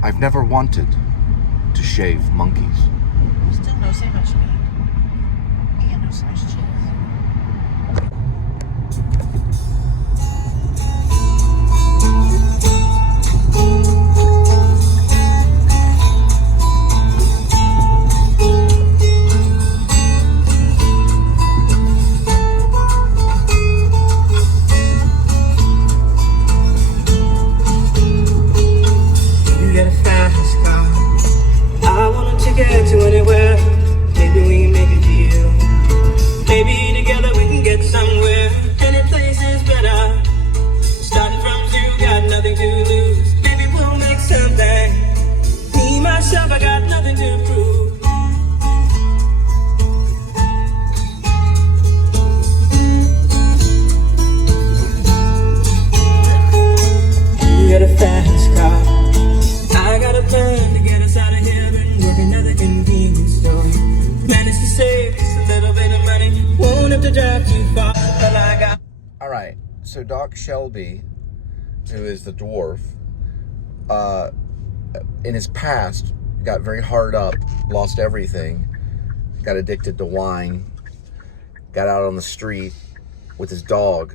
I've never wanted to shave monkeys. Still no so much meat. And no so much cheese. To anywhere, maybe we can make a deal. Maybe together we can get somewhere. Any place is better. Starting from zero, got nothing to lose. Maybe we'll make something. Me, myself, I got nothing to prove. You got a fast car. I got a plan to get us out of here. Been working at the convenience store. Managed to save just a little bit of money. Won't have to drive too far. But I got. All right, so Doc Shelby, who is the dwarf, in his past got very hard up, lost everything, got addicted to wine, got out on the street with his dog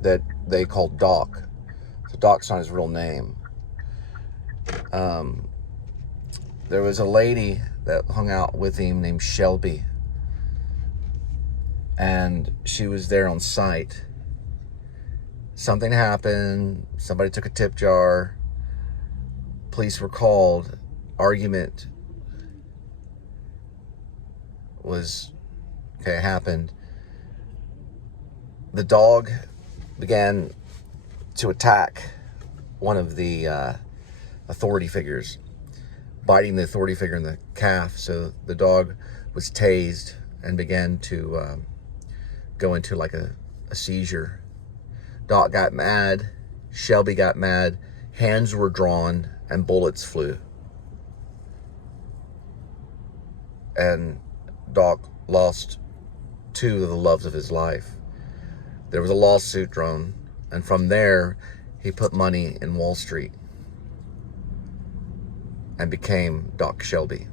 that they called Doc. So Doc's not his real name. There was a lady that hung out with him named Shelby, and she was there on site. Something happened, somebody took a tip jar, police were called, argument happened. The dog began to attack one of the authority figures, biting the authority figure in the calf. So the dog was tased and began to go into like a seizure. Doc got mad, Shelby got mad, hands were drawn, and bullets flew. And Doc lost two of the loves of his life. There was a lawsuit drawn, and from there, he put money in Wall Street and became Doc Shelby.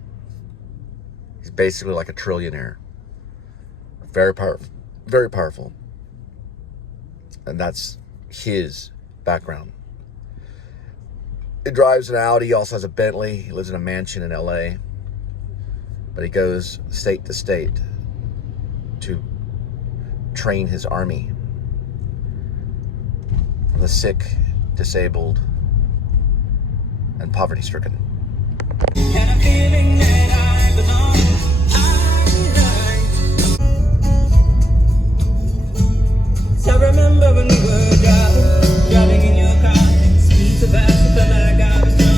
He's basically like a trillionaire. Very powerful, very powerful. And that's his background. He drives an Audi, he also has a Bentley, he lives in a mansion in LA. But he goes state to state to train his army. From the sick, disabled, and poverty-stricken. And I'm feeling that I belong. So remember when we were driving in your car, speed so fast, I felt like I was drunk.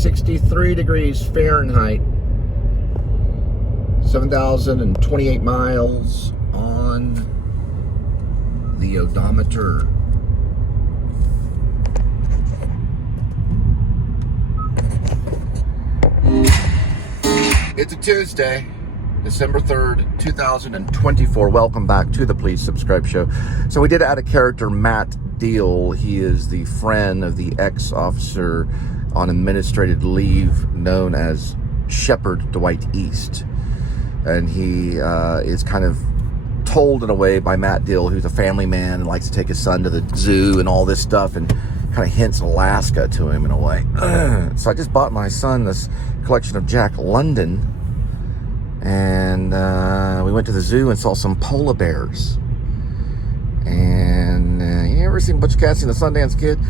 63 degrees Fahrenheit. 7,028 miles on the odometer. It's a Tuesday, December 3rd, 2024. Welcome back to the Please Subscribe Show. So we did add a character, Matt Deal. He is the friend of the ex-officer on administrative leave known as Shepard Dwight East. And he is kind of told in a way by Matt Deal, who's a family man and likes to take his son to the zoo and all this stuff, and kind of hints Alaska to him in a way. So I just bought my son this collection of Jack London, and we went to the zoo and saw some polar bears. And you ever seen Butch Cassidy and the Sundance Kid?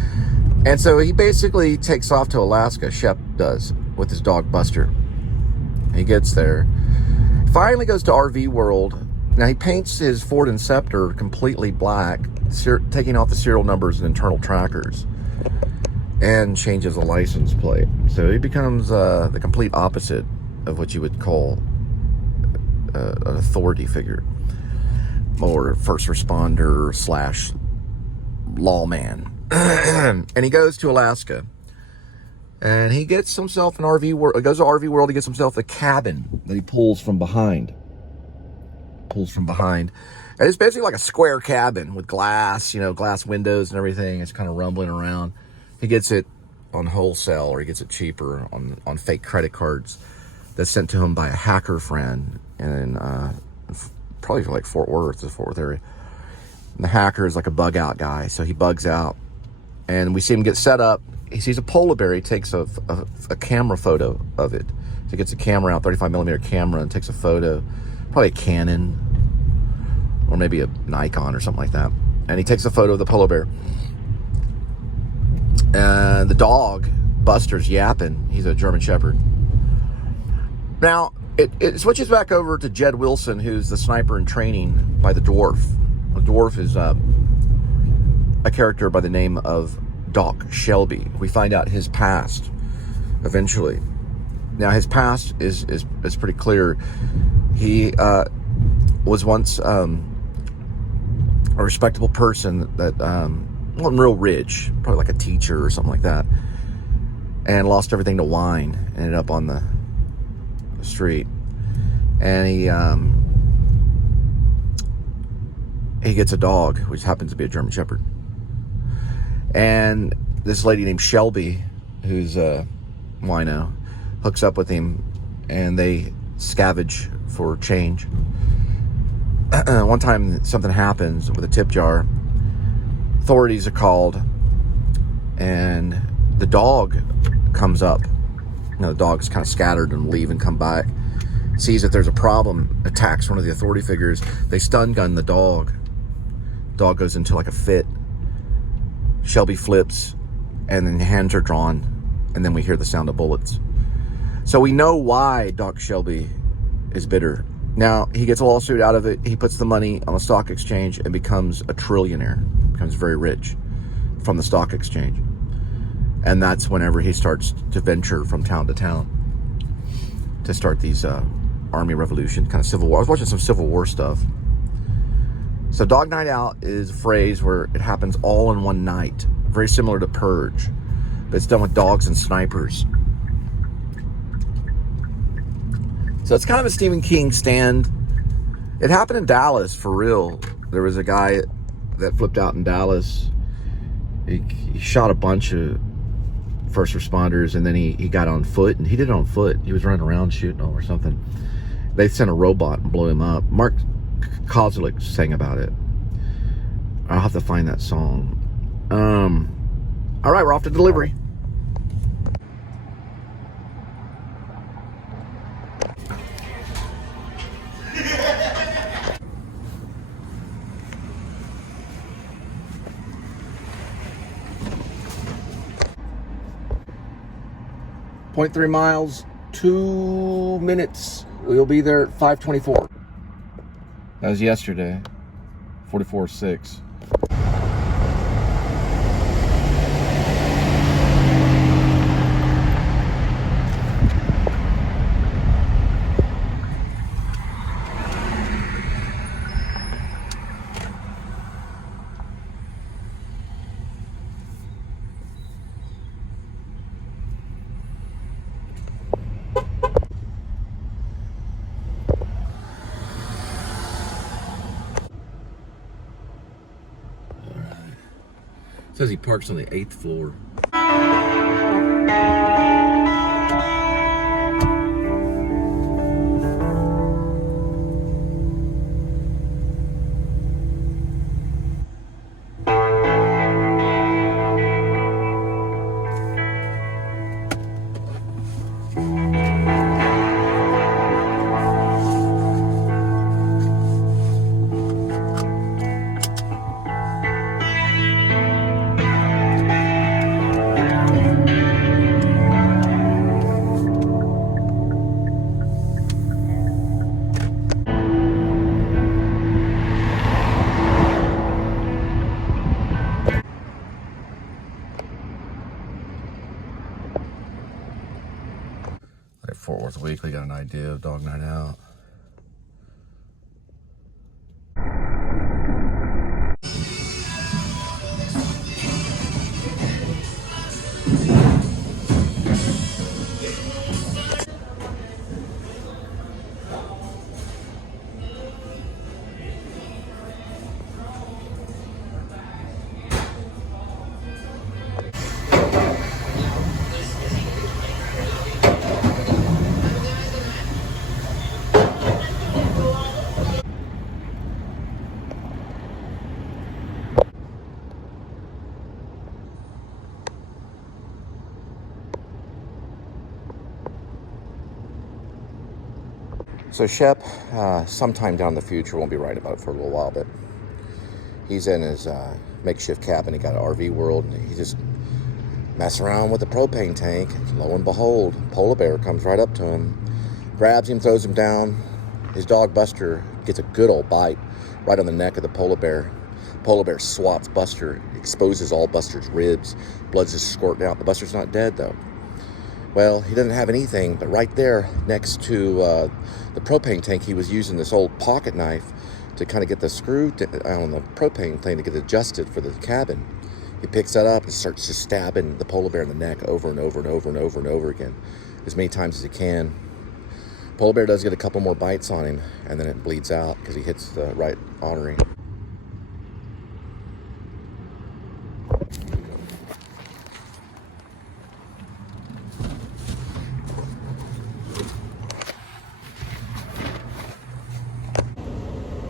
And so he basically takes off to Alaska, Shep does, with his dog Buster. He gets there, finally goes to RV World. Now he paints his Ford Inceptor completely black, taking off the serial numbers and internal trackers, and changes the license plate. So he becomes the complete opposite of what you would call an authority figure, or first responder slash lawman. And he goes to Alaska, and he gets himself an RV world. He goes to RV World. He gets himself a cabin that he pulls from behind. And it's basically like a square cabin with glass, glass windows and everything. It's kind of rumbling around. He gets it on wholesale, or he gets it cheaper on fake credit cards that's sent to him by a hacker friend in probably like Fort Worth, the Fort Worth area. And the hacker is like a bug out guy, so he bugs out, and we see him get set up. He sees a polar bear. He takes a camera photo of it. So he gets a camera out, 35mm camera, and takes a photo. Probably a Canon or maybe a Nikon or something like that. And he takes a photo of the polar bear. And the dog, Buster's yapping. He's a German Shepherd. Now, it switches back over to Jed Wilson, who's the sniper in training by the Dwarf. The Dwarf is a character by the name of Doc Shelby. We find out his past eventually. Now, his past is pretty clear. He was once a respectable person that wasn't real rich, probably like a teacher or something like that, and lost everything to wine. Ended up on the street, and he gets a dog, which happens to be a German Shepherd. And this lady named Shelby, who's a wino, hooks up with him, and they scavenge for change. One time something happens with a tip jar. Authorities are called, and the dog comes up. The dog's kind of scattered and leave and come back. Sees that there's a problem, attacks one of the authority figures. They stun gun the dog. Dog goes into like a fit. Shelby flips, and then hands are drawn, and then we hear the sound of bullets. So we know why Doc Shelby is bitter. Now, he gets a lawsuit out of it. He puts the money on the stock exchange and becomes a trillionaire, becomes very rich from the stock exchange. And that's whenever he starts to venture from town to town to start these army revolution, kind of Civil War. I was watching some Civil War stuff. So Dog Night Out is a phrase where it happens all in one night, very similar to Purge, but it's done with dogs and snipers. So it's kind of a Stephen King stand. It happened in Dallas, for real. There was a guy that flipped out in Dallas. He shot a bunch of first responders, and then he got on foot, and he did it on foot. He was running around shooting them or something. They sent a robot and blew him up. Mark Kozlik sang about it. I'll have to find that song. All right, we're off to delivery. .3 miles, 2 minutes. We'll be there at 5:24. That was yesterday. 44.6. Says he parks on the 8th floor. Like Fort Worth Weekly got an idea of Dog Night Out. So Shep, sometime down in the future, won't be writing about it for a little while, but he's in his makeshift cabin. He got an RV world, and he just messing around with the propane tank. Lo and behold, polar bear comes right up to him, grabs him, throws him down. His dog Buster gets a good old bite right on the neck of the polar bear. Polar bear swats Buster, exposes all Buster's ribs. Blood's just squirting out. The Buster's not dead, though. Well, he doesn't have anything, but right there next to the propane tank, he was using this old pocket knife to kind of get the screw on the propane thing to get adjusted for the cabin. He picks that up and starts just stabbing the polar bear in the neck over and over and over and over and over again, as many times as he can. Polar bear does get a couple more bites on him, and then it bleeds out because he hits the right artery.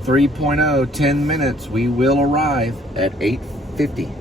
.0, 10 minutes. We will arrive at 8:50.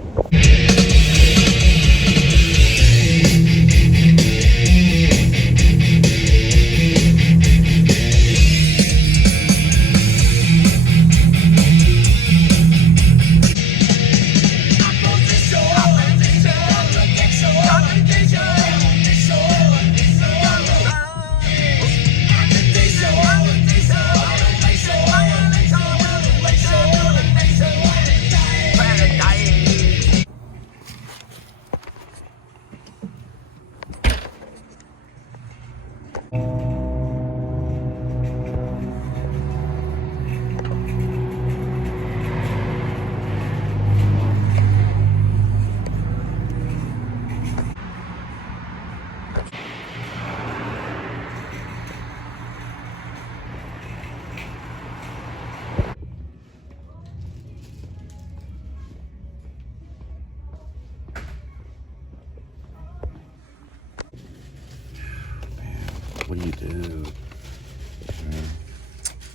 What do you do?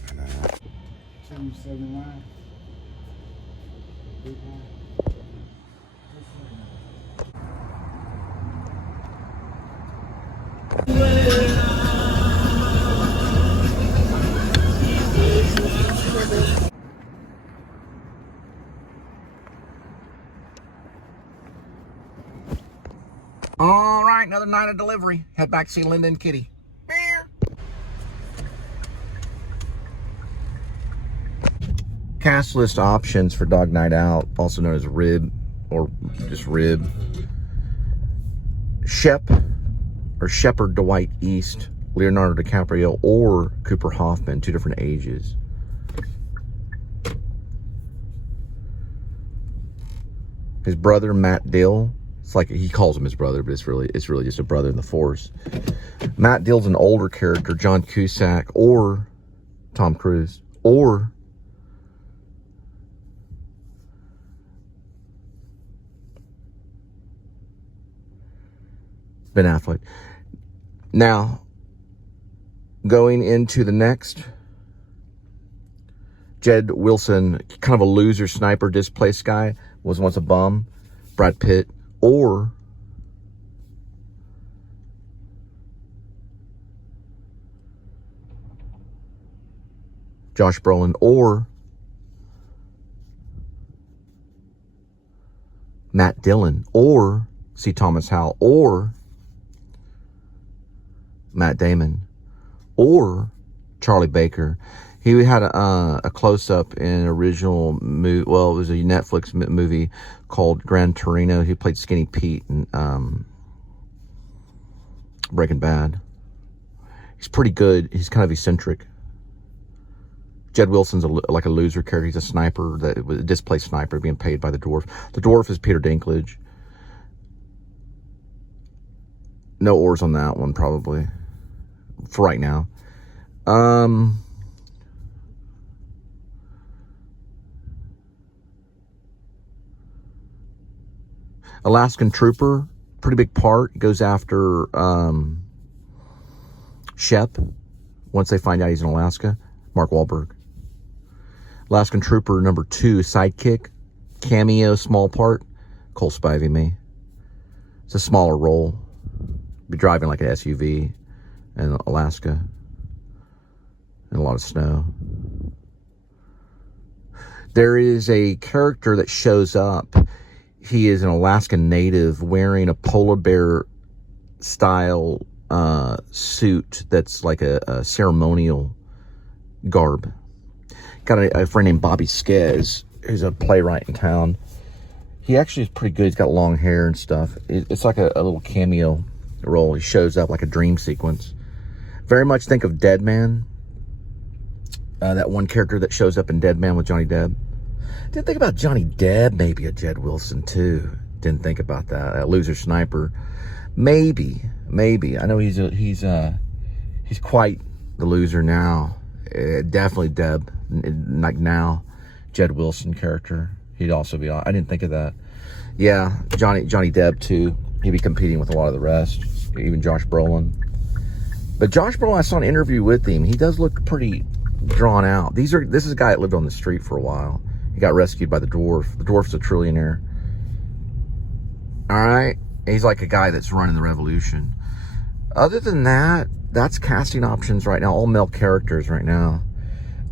I know. 279. All right, another night of delivery. Head back to see Linda and Kitty. Cast list options for Dog Night Out, also known as Rib or just Rib. Shep or Shepard Dwight East, Leonardo DiCaprio, or Cooper Hoffman, 2 different ages. His brother Matt Dill, it's like he calls him his brother, but it's really just a brother in the force. Matt Dill's an older character, John Cusack or Tom Cruise, or Ben Affleck. Now, going into the next, Jed Wilson, kind of a loser sniper, displaced guy, was once a bum. Brad Pitt, or Josh Brolin, or Matt Dillon, or C. Thomas Howell, or Matt Damon, or Charlie Baker. He had a close-up in an original movie. Well, it was a Netflix movie called Gran Torino. He played Skinny Pete in Breaking Bad. He's pretty good. He's kind of eccentric. Jed Wilson's like a loser character. He's a sniper, a displaced sniper being paid by the dwarf. The dwarf is Peter Dinklage. No oars on that one, probably, for right now. Alaskan Trooper, pretty big part. Goes after Shep once they find out he's in Alaska. Mark Wahlberg. Alaskan Trooper number 2, sidekick, cameo, small part. Cole Spivey, me. It's a smaller role. Be driving like an SUV in Alaska. And a lot of snow. There is a character that shows up. He is an Alaskan native wearing a polar bear style suit that's like a ceremonial garb. Got a friend named Bobby Skez, who's a playwright in town. He actually is pretty good. He's got long hair and stuff. It's like a little cameo role. He shows up like a dream sequence. Very much think of Dead Man. That one character that shows up in Dead Man with Johnny Depp. Didn't think about Johnny Depp, maybe a Jed Wilson too. Didn't think about that. A loser sniper, maybe. I know he's quite the loser now. Definitely Deb, like now. Jed Wilson character, he'd also be on. I didn't think of that. Yeah, Johnny Depp too. He'd be competing with a lot of the rest, even Josh Brolin. But Josh Brolin, I saw an interview with him. He does look pretty drawn out. This is a guy that lived on the street for a while. He got rescued by the dwarf. The dwarf's a trillionaire. All right? He's like a guy that's running the revolution. Other than that, that's casting options right now. All male characters right now.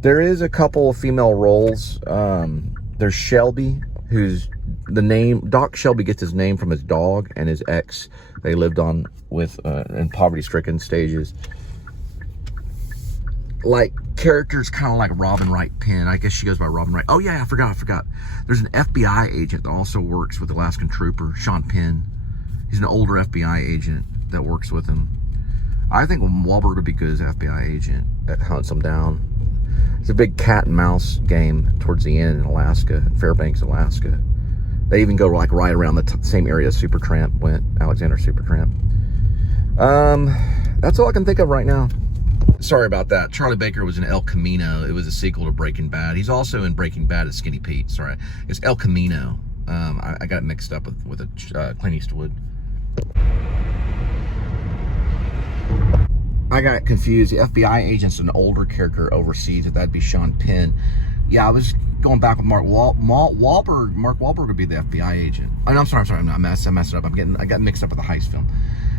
There is a couple of female roles. There's Shelby, who's the name. Doc Shelby gets his name from his dog and his ex. They lived on with in poverty-stricken stages. Like characters kind of like Robin Wright Penn. I guess she goes by Robin Wright. Oh yeah, I forgot. There's an FBI agent that also works with the Alaskan Trooper, Sean Penn. He's an older FBI agent that works with him. I think Wahlberg would be good as an FBI agent that hunts him down. It's a big cat and mouse game towards the end in Alaska, Fairbanks, Alaska. They even go like right around the same area Supertramp went, Alexander Supertramp. That's all I can think of right now. Sorry about that. Charlie Baker was in El Camino. It was a sequel to Breaking Bad. He's also in Breaking Bad as Skinny Pete. Sorry. It's El Camino. I got it mixed up with a Clint Eastwood. I got confused. The FBI agent's an older character overseas. If that'd be Sean Penn. Yeah, I was going back with Mark Wahlberg. Mark Wahlberg would be the FBI agent. Oh, no, I'm sorry. I messed it up. I got mixed up with the heist film.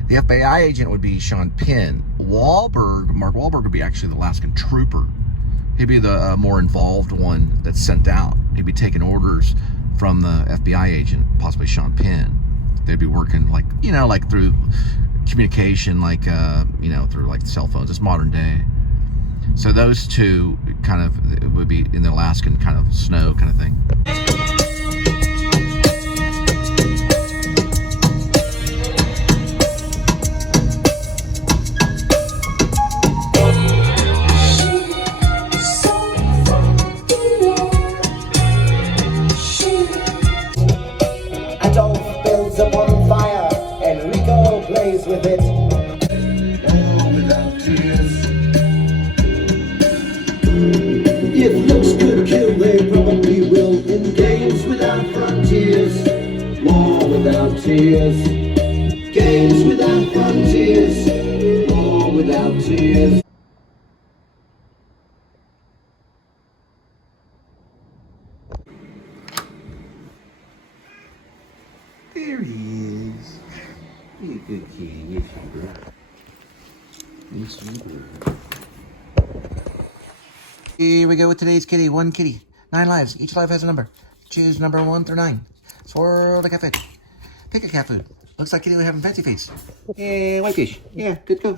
The FBI agent would be Sean Penn. Mark Wahlberg would be actually the Alaskan Trooper. He'd be the more involved one that's sent out. He'd be taking orders from the FBI agent, possibly Sean Penn. They'd be working like through communication, through like cell phones. It's modern day. So those two kind of would be in the Alaskan kind of snow kind of thing. With it. Without tears. If looks could kill, they probably will. In games without frontiers. War without tears. Games without frontiers. Yes. There he is. You good kitty. Yes, you bird. Yes, you bird. Here we go with today's kitty. One kitty. 9 lives. Each life has a number. Choose number 1 through 9. Swirl the cat food. Pick a cat food. Looks like kitty was having fancy feast. Yeah, whitefish. Yeah, good go.